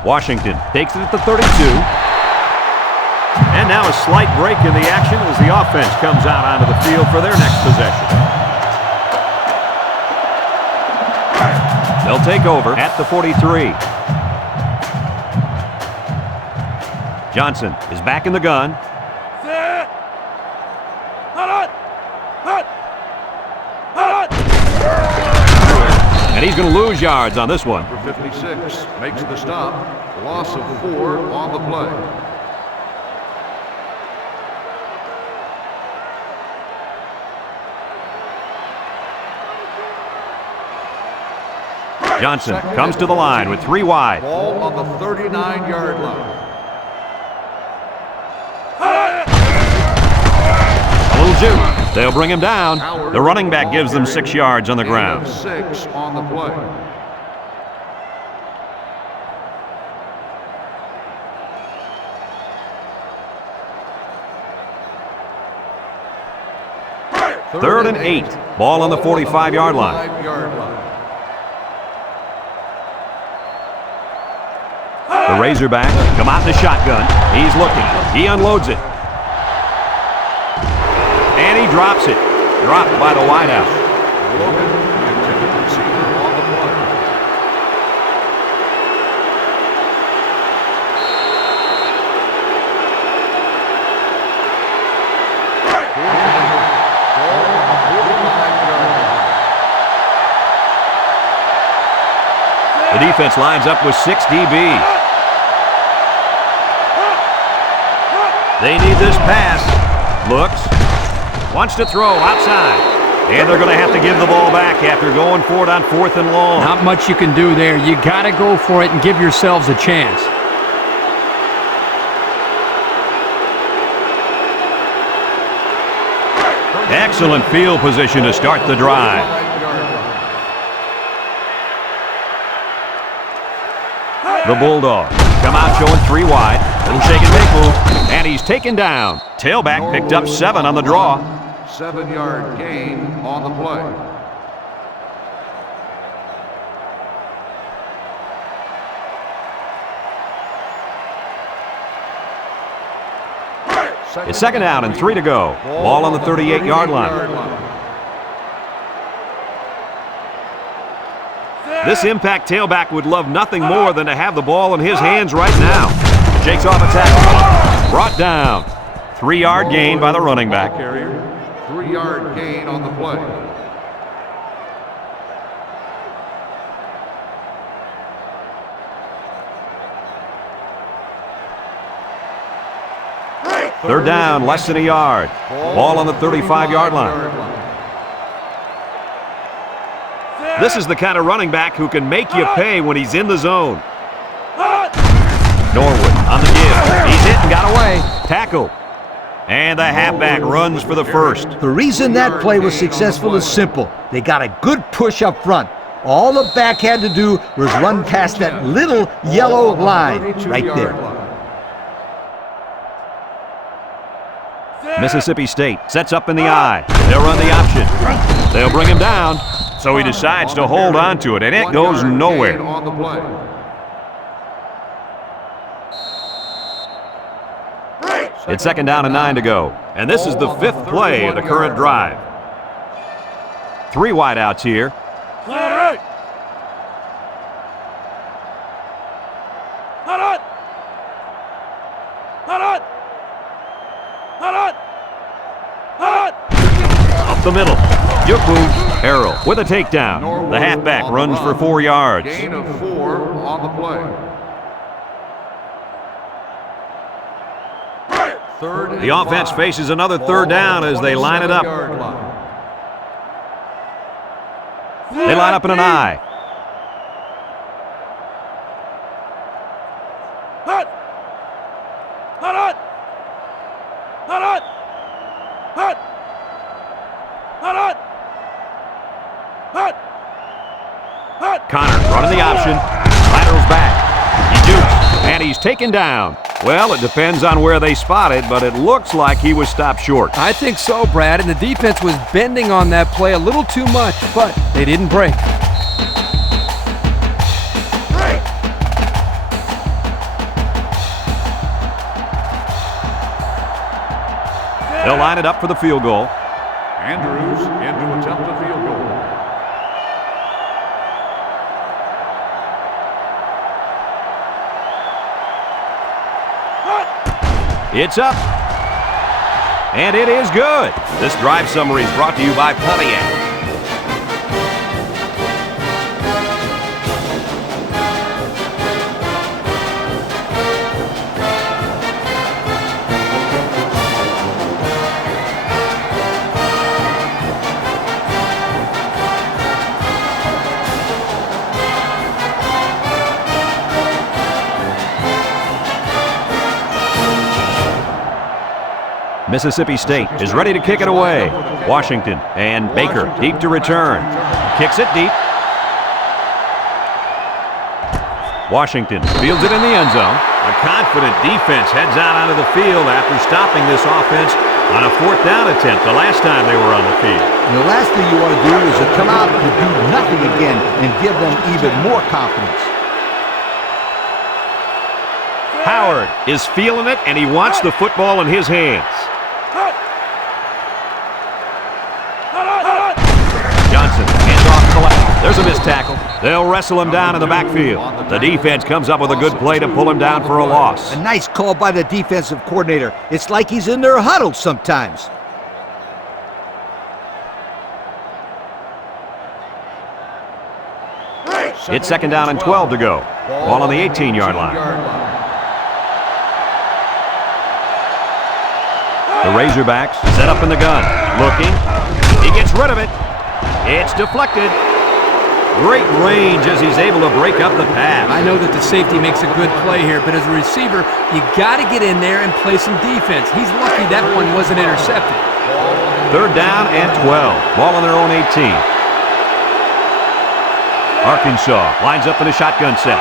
Washington takes it at the 32. And now a slight break in the action as the offense comes out onto the field for their next possession. They'll take over at the 43. Johnson is back in the gun. And he's going to lose yards on this one. Number 56 makes the stop. Loss of 4 on the play. Johnson comes to the line with 3 wide. Ball on the 39-yard line. A little juke. They'll bring him down. The running back gives them 6 yards on the ground. 6 on the play. Third and 8. Ball on the 45-yard line. The Razorbacks come out in the shotgun. He's looking. He unloads it. And he drops it. Dropped by the wideout. Logan, the intended receiver on the play. The defense lines up with 6 DBs. They need this pass. Looks. Wants to throw outside. And they're going to have to give the ball back after going for it on 4th and long. Not much you can do there. You got to go for it and give yourselves a chance. Excellent field position to start the drive. The Bulldogs come out showing 3 wide. Little shake and make move. And he's taken down. Tailback picked up 7 on the draw. 7-yard gain on the play. It's 2nd down and 3 to go. Ball on the 38-yard line. This impact tailback would love nothing more than to have the ball in his hands right now. Shakes off a tackle. Brought down. 3-yard gain by the running back. 3-yard gain on the play. Third down, less than a yard. Ball on the 35-yard line. This is the kind of running back who can make you pay when he's in the zone. Norwood on the give. He's hit and got away. Tackle. And the halfback runs for the first. The reason that play was successful is simple. They got a good push up front. All the back had to do was run past that little yellow line right there. Mississippi State sets up in the eye. They'll run the option. They'll bring him down. So he decides to hold on to it, and it goes nowhere. On the play. It's 2nd down and 9 to go. And this is the 5th play of the current drive. 3 wideouts here. Up the middle. Juku Harrell with a takedown. The halfback runs for 4 yards. Gain of 4 on the play. The offense faces another 3rd down as they line it up. They line up in an I. Connor running the option. Laterals back. He dukes, and he's taken down. Well, it depends on where they spot it, but it looks like he was stopped short. I think so, Brad, and the defense was bending on that play a little too much, but they didn't break. They'll line it up for the field goal. Andrews in to attempt a field goal. It's up. And it is good. This drive summary is brought to you by Pontiac. Mississippi State is ready to kick it away. Washington and Baker deep to return. Kicks it deep. Washington fields it in the end zone. A confident defense heads out onto the field after stopping this offense on a 4th down attempt the last time they were on the field. And the last thing you want to do is to come out and do nothing again and give them even more confidence. Howard is feeling it, and he wants the football in his hands. Johnson hands off to the left. There's a missed tackle. They'll wrestle him down in the backfield. The defense comes up with a good play to pull him down for a loss. A nice call by the defensive coordinator. It's like he's in their huddle sometimes. It's 2nd down and 12 to go. Ball on the 18-yard line. The Razorbacks set up in the gun. Looking. He gets rid of it. It's deflected. Great range as he's able to break up the pass. I know that the safety makes a good play here, but as a receiver, you got to get in there and play some defense. He's lucky that one wasn't intercepted. 3rd down and 12. Ball on their own 18. Arkansas lines up in a shotgun set.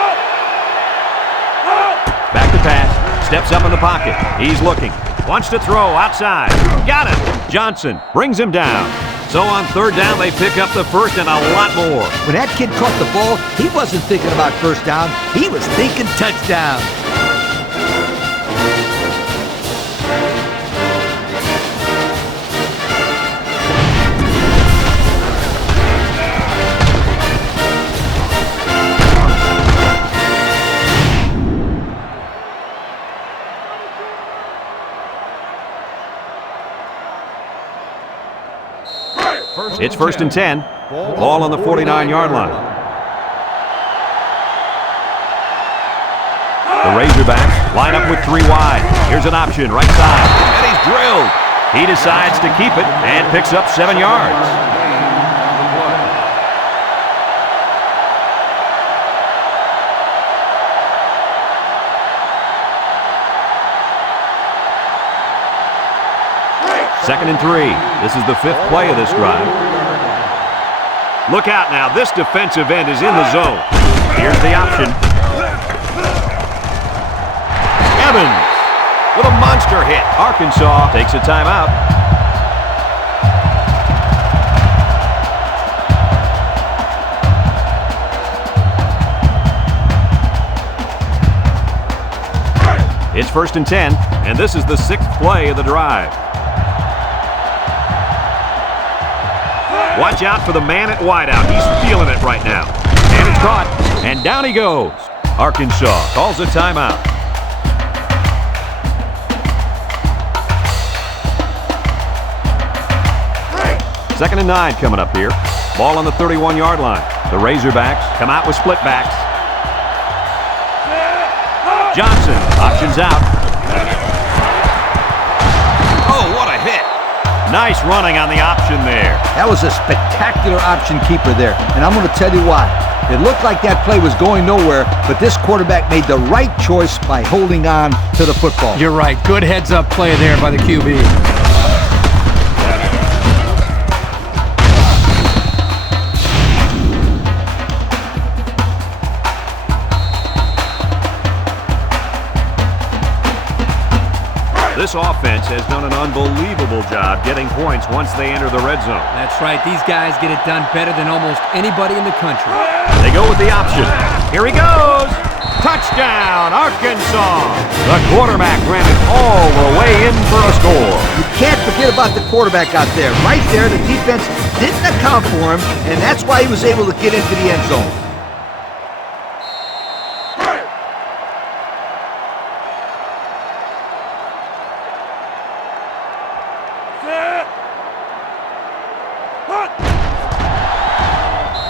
Back to pass. Steps up in the pocket. He's looking. Wants to throw outside. Got it. Johnson brings him down. So on 3rd down, they pick up the first and a lot more. When that kid caught the ball, he wasn't thinking about 1st down. He was thinking touchdown. It's 1st and 10. Ball on the 49-yard line. The Razorbacks line up with 3 wide. Here's an option, right side. And he's drilled. He decides to keep it and picks up 7 yards. Second and 3. This is the 5th play of this drive. Look out now. This defensive end is in the zone. Here's the option. Evans with a monster hit. Arkansas takes a timeout. It's 1st and 10, and this is the 6th play of the drive. Watch out for the man at wideout. He's feeling it right now. And it's caught. And down he goes. Arkansas calls a timeout. 2nd and 9 coming up here. Ball on the 31-yard line. The Razorbacks come out with split backs. Johnson options out. Oh, what a hit. Nice running on the option there. That was a spectacular option keeper there, and I'm going to tell you why. It looked like that play was going nowhere, but this quarterback made the right choice by holding on to the football. You're right. Good heads-up play there by the QB. This offense has done an unbelievable job getting points once they enter the red zone. That's right. These guys get it done better than almost anybody in the country. They go with the option. Here he goes. Touchdown, Arkansas. The quarterback ran it all the way in for a score. You can't forget about the quarterback out there. Right there, the defense didn't account for him, and that's why he was able to get into the end zone.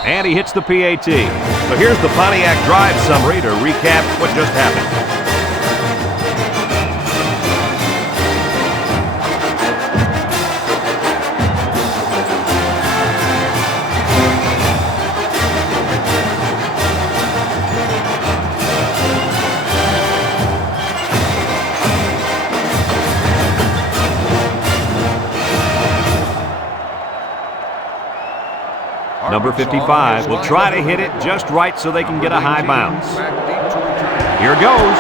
And he hits the PAT. So here's the Pontiac drive summary to recap what just happened. Number 55 will try to hit it just right so they can get a high bounce. Here goes.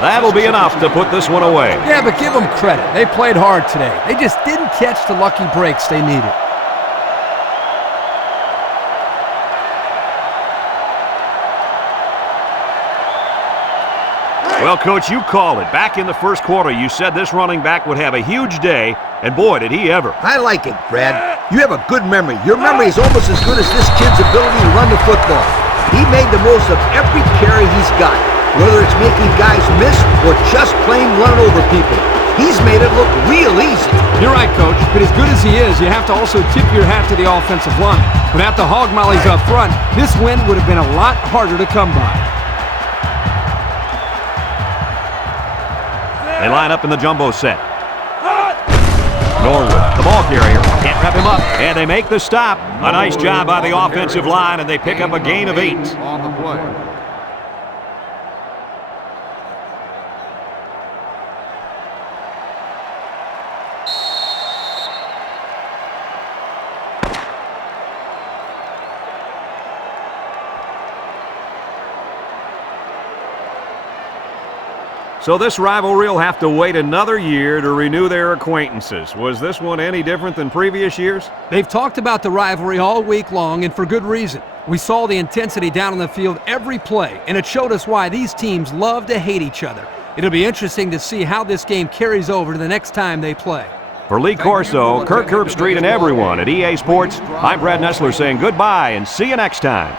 That'll be enough to put this one away. Yeah, but give them credit. They played hard today. They just didn't catch the lucky breaks they needed. Well, Coach, you called it. Back in the first quarter, you said this running back would have a huge day, and boy, did he ever. I like it, Brad. You have a good memory. Your memory is almost as good as this kid's ability to run the football. He made the most of every carry he's got, whether it's making guys miss or just plain running over people. He's made it look real easy. You're right, Coach. But as good as he is, you have to also tip your hat to the offensive line. Without the hog mollies up front, this win would have been a lot harder to come by. They line up in the jumbo set. Norwood, the ball carrier, can't wrap him up, and they make the stop. A nice job by the offensive line, and they pick up a gain of 8. On the play. So this rivalry will have to wait another year to renew their acquaintances. Was this one any different than previous years? They've talked about the rivalry all week long, and for good reason. We saw the intensity down on the field every play, and it showed us why these teams love to hate each other. It'll be interesting to see how this game carries over to the next time they play. For Lee Corso, Kirk Herbstreit, and everyone at EA Sports, I'm Brad Nessler saying goodbye and see you next time.